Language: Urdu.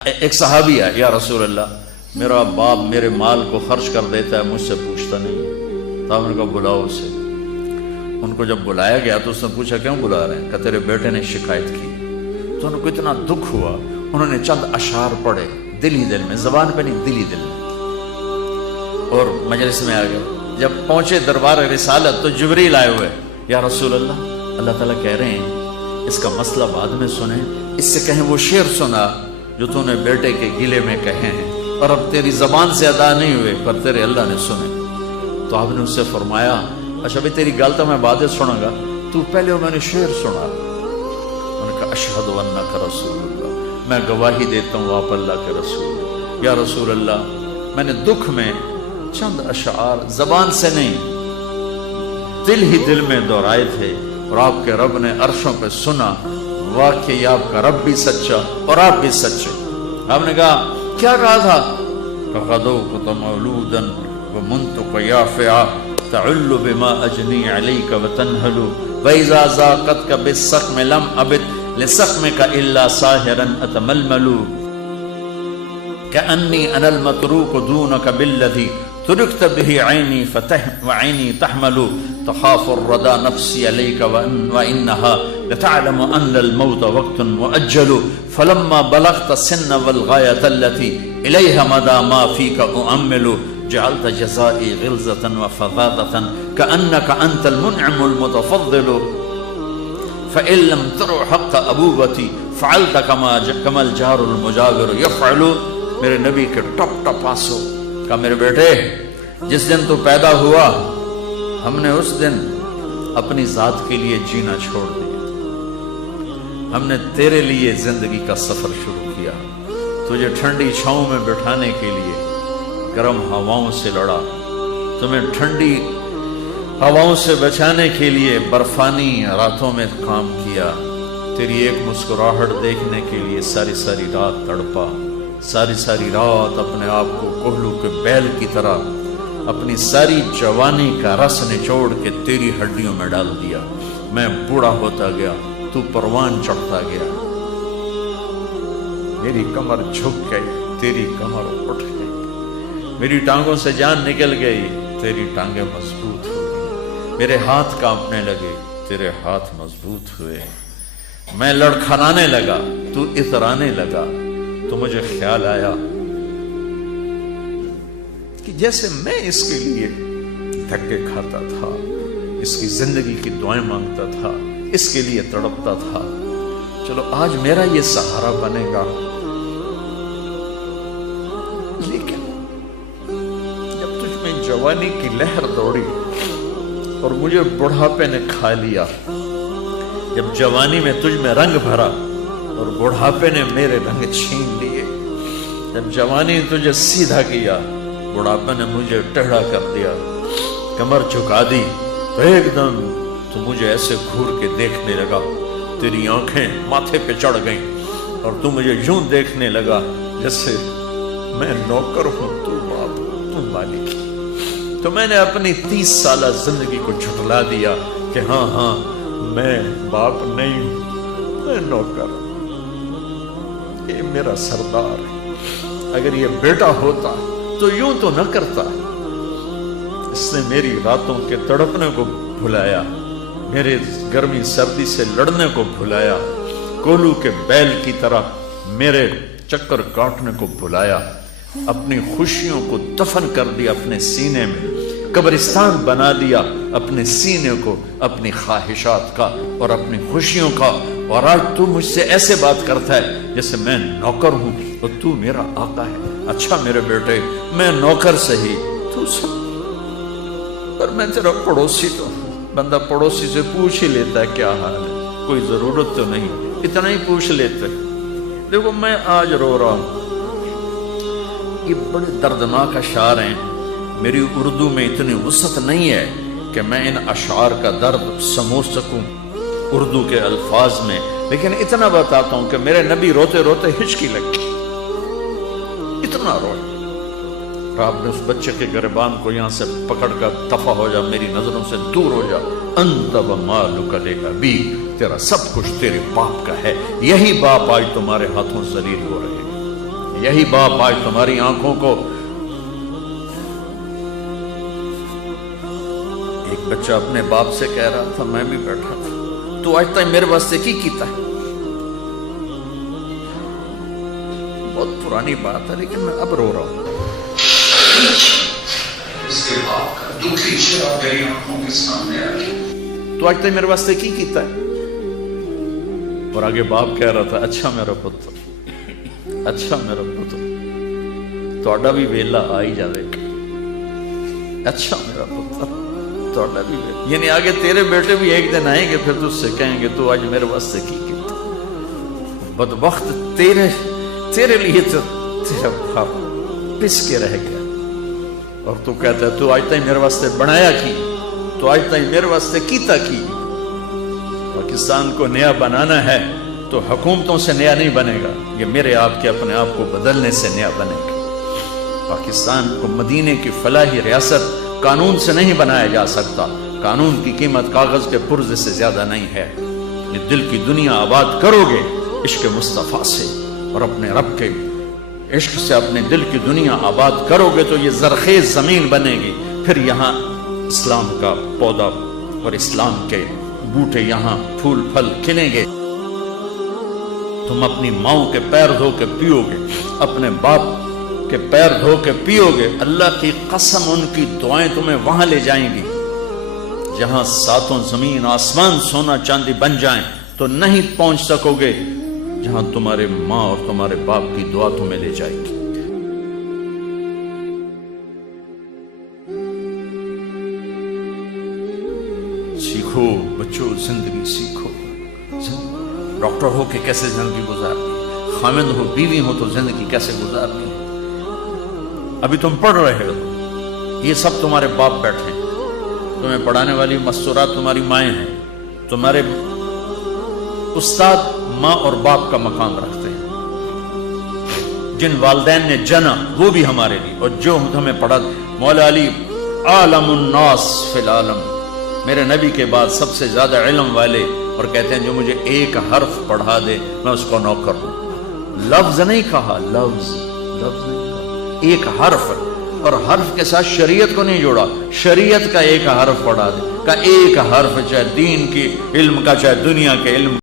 ایک صحابی ہے، یا رسول اللہ میرا باپ میرے مال کو خرچ کر دیتا ہے، مجھ سے پوچھتا نہیں۔ تو آپ نے کہا بلاؤ اسے۔ ان کو جب بلایا گیا تو اس نے پوچھا کیوں بلا رہے ہیں؟ کہ تیرے بیٹے نے شکایت کی۔ تو ان کو اتنا دکھ ہوا، انہوں نے چند اشعار پڑھے دل ہی دل میں، زبان پہ نہیں، دل ہی دل میں، اور مجلس میں آ گئے۔ جب پہنچے دربار رسالت تو جبریل آئے ہوئے، یا رسول اللہ اللہ تعالیٰ کہہ رہے ہیں اس کا مسئلہ بعد میں سنیں، اس سے کہیں وہ شعر سنا جو تو نے بیٹے کے گلے میں کہے ہیں اور اب تیری زبان سے ادا نہیں ہوئے پر تیرے اللہ نے سنے۔ تو آپ نے اس سے فرمایا اچھا بھی تیری گل تو میں بعد سنوں گا، تو پہلے میں نے شعر سنا۔ انہوں نے کہا اشہد انک رسول اللہ، میں گواہی دیتا ہوں آپ اللہ کے رسول۔ یا رسول اللہ میں نے دکھ میں چند اشعار زبان سے نہیں دل ہی دل میں دہرائے تھے، اور آپ کے رب نے عرشوں پہ سنا، واقعی آپ کا رب بھی سچا اور آپ بھی سچے۔ آپ نے کہا کیا کہا تھا؟ فَغَدَوْتُ مَوْلُودًا وَمُنْتُقَ يَافِعًا تَعُلُّ بِمَا أَجْنِي عَلَيْكَ وَتَنْهَلُ وَإِذَا زَاقَتْكَ بِالسَّقْمِ لَمْ أَبِدْ لِسَقْمِكَ إِلَّا سَاهِرًا أَتَمَلْمَلُ كَأَنِّي أَنَا الْمَتْرُوكُ دُونَكَ بِالَّذِي تُرِكْتَ بِهِ عَيْنِي وَعَيْنِي تَحْمَلُ تخاف الردى نفسي عليك وإنها لتعلم أن الموت وقت مؤجل فلما بلغت السن والغاية التي إليها مدى ما فيك أؤمل جعلت جزائي غلظة وفظاظة كأنك أنت المنعم المتفضل فإن لم ترع حق أبوتي فعلت كما الجار المجاور يفعل۔ میرے نبی کے ٹپ ٹپ آنسو کہا میرے بیٹے جس دن تو پیدا ہوا ہم نے اس دن اپنی ذات کے لیے جینا چھوڑ دیا، ہم نے تیرے لیے زندگی کا سفر شروع کیا، تجھے ٹھنڈی چھاؤں میں بٹھانے کے لیے گرم ہواؤں سے لڑا، تمہیں ٹھنڈی ہواؤں سے بچانے کے لیے برفانی راتوں میں کام کیا، تیری ایک مسکراہٹ دیکھنے کے لیے ساری ساری رات تڑپا، ساری ساری رات اپنے آپ کو کوہلو کے بیل کی طرح اپنی ساری جوانی کا رس نچوڑ کے تیری ہڈیوں میں ڈال دیا، میں بوڑھا ہوتا گیا، تو پروان چڑھتا گیا، میری کمر جھک گئی، تیری کمر اٹھ گئی، میری ٹانگوں سے جان نکل گئی، تیری ٹانگیں مضبوط ہو گئی، میرے ہاتھ کانپنے لگے، تیرے ہاتھ مضبوط ہوئے، میں لڑکھڑانے لگا، تو اترانے لگا، تو مجھے خیال آیا کہ جیسے میں اس کے لیے دھکے کھاتا تھا، اس کی زندگی کی دعائیں مانگتا تھا، اس کے لیے تڑپتا تھا، چلو آج میرا یہ سہارا بنے گا۔ لیکن جب تجھ میں جوانی کی لہر دوڑی اور مجھے بڑھاپے نے کھا لیا، جب جوانی میں تجھ میں رنگ بھرا اور بڑھاپے نے میرے رنگ چھین لیے، جب جوانی نے تجھے سیدھا کیا، بڑھاپے نے مجھے ٹیڑھا کر دیا، کمر جھکا دی، تو ایک دم تو مجھے ایسے گھور کے دیکھنے لگا، تیری آنکھیں ماتھے پہ چڑھ گئیں اور تو مجھے یوں دیکھنے لگا جیسے میں نوکر ہوں، تو باپ تو مالک۔ تو میں نے اپنی 30 سالہ زندگی کو جھٹلا دیا کہ ہاں ہاں میں باپ نہیں ہوں، میں نوکر ہوں، یہ میرا سردار ہے، اگر یہ بیٹا ہوتا تو یوں تو نہ کرتا۔ اس نے میری راتوں کے تڑپنے کو بھلایا، میرے گرمی سردی سے لڑنے کو بھلایا، کولو کے بیل کی طرح میرے چکر کاٹنے کو بھلایا، اپنی خوشیوں کو دفن کر دیا اپنے سینے میں، قبرستان بنا دیا اپنے سینے کو، اپنی خواہشات کا اور اپنی خوشیوں کا، اور آج تو مجھ سے ایسے بات کرتا ہے جیسے میں نوکر ہوں اور تو میرا آقا ہے۔ اچھا میرے بیٹے میں نوکر سہی، تو سب پر میں تیرا پڑوسی تو بندہ پڑوسی سے پوچھ ہی لیتا ہے کیا حال ہے، کوئی ضرورت تو نہیں، اتنا ہی پوچھ لیتے۔ دیکھو میں آج رو رہا ہوں، یہ بڑے دردناک اشعار ہیں، میری اردو میں اتنی وسعت نہیں ہے کہ میں ان اشعار کا درد سمجھ سکوں اردو کے الفاظ میں، لیکن اتنا بتاتا ہوں کہ میرے نبی روتے روتے ہچکی لگی، اتنا روئے، آپ نے اس بچے کے گریبان کو یہاں سے پکڑ کر دفع ہو جا، میری نظروں سے دور ہو جا، انت ومالک لابی، تیرا سب کچھ تیرے باپ کا ہے، یہی باپ آج تمہارے ہاتھوں ذلیل ہو رہے ہیں۔ یہی باپ آج تمہاری آنکھوں کو. ایک بچہ اپنے باپ سے کہہ رہا تھا, میں بھی بیٹھا تھا, تو آج تک میرے واسطے کی کیتا ہے. بہت پرانی بات ہے لیکن میں اب رو رہا ہوں. اس کے باپ کا دکھی چہرہ میری آنکھوں کے سامنے آ گیا. تو آج تک میرے واسطے کی کیتا ہے. اور آگے باپ کہہ رہا تھا, اچھا میرا پتر, اچھا میرا پتر, تہاڈا بھی ویلا آ ہی جاوے گا. اچھا میرا پتر, تہاڈا بھی ویلا, یعنی آگے تیرے بیٹے بھی ایک دن آئیں گے, پھر تجھ سے کہیں گے تو آج میرے واسطے کی کیتا. بدبخت تیرے لیے تو تیرا باپ پس کے رہ گیا, اور تو کہتا ہے تو آج تک میرے واسطے بنایا کی, تو آج تک میرے واسطے کیتا کی. پاکستان کو نیا بنانا ہے تو حکومتوں سے نیا نہیں بنے گا, یہ میرے آپ کے اپنے آپ کو بدلنے سے نیا بنے گا. پاکستان کو مدینے کی فلاحی ریاست قانون سے نہیں بنایا جا سکتا. قانون کی قیمت کاغذ کے پرزے سے زیادہ نہیں ہے. یہ دل کی دنیا آباد کرو گے عشق مصطفیٰ سے اور اپنے رب کے عشق سے اپنے دل کی دنیا آباد کرو گے تو یہ زرخیز زمین بنے گی. پھر یہاں اسلام کا پودا اور اسلام کے بوٹے یہاں پھول پھل کھلیں گے. تم اپنی ماؤں کے پیر دھو کے پیو گے, اپنے باپ کے پیر دھو کے پیو گے. اللہ کی قسم ان کی دعائیں تمہیں وہاں لے جائیں گی جہاں ساتوں زمین آسمان سونا چاندی بن جائیں تو نہیں پہنچ سکو گے جہاں تمہارے ماں اور تمہارے باپ کی دعا تمہیں لے جائے گی. سیکھو بچوں, زندگی سیکھو. ڈاکٹر ہو کے کیسے زندگی گزارنی, خاوند ہو بیوی ہو تو زندگی کیسے گزارنی ہے. ابھی تم پڑھ رہے ہو, یہ سب تمہارے باپ بیٹھے ہیں, تمہیں پڑھانے والی مستورات تمہاری مائیں ہیں. تمہارے استاد ماں اور باپ کا مقام رکھتے ہیں. جن والدین نے جنا وہ بھی ہمارے لیے, اور جو ہمیں پڑھا. مولا علی عالم الناس فی العالم, میرے نبی کے بعد سب سے زیادہ علم والے, اور کہتے ہیں جو مجھے ایک حرف پڑھا دے میں اس کو نوکر ہوں. لفظ نہیں کہا, لفظ نہیں کہا, ایک حرف, اور حرف کے ساتھ شریعت کو نہیں جوڑا. شریعت کا ایک حرف پڑھا دے, کا ایک حرف, چاہے دین کی علم کا چاہے دنیا کے علم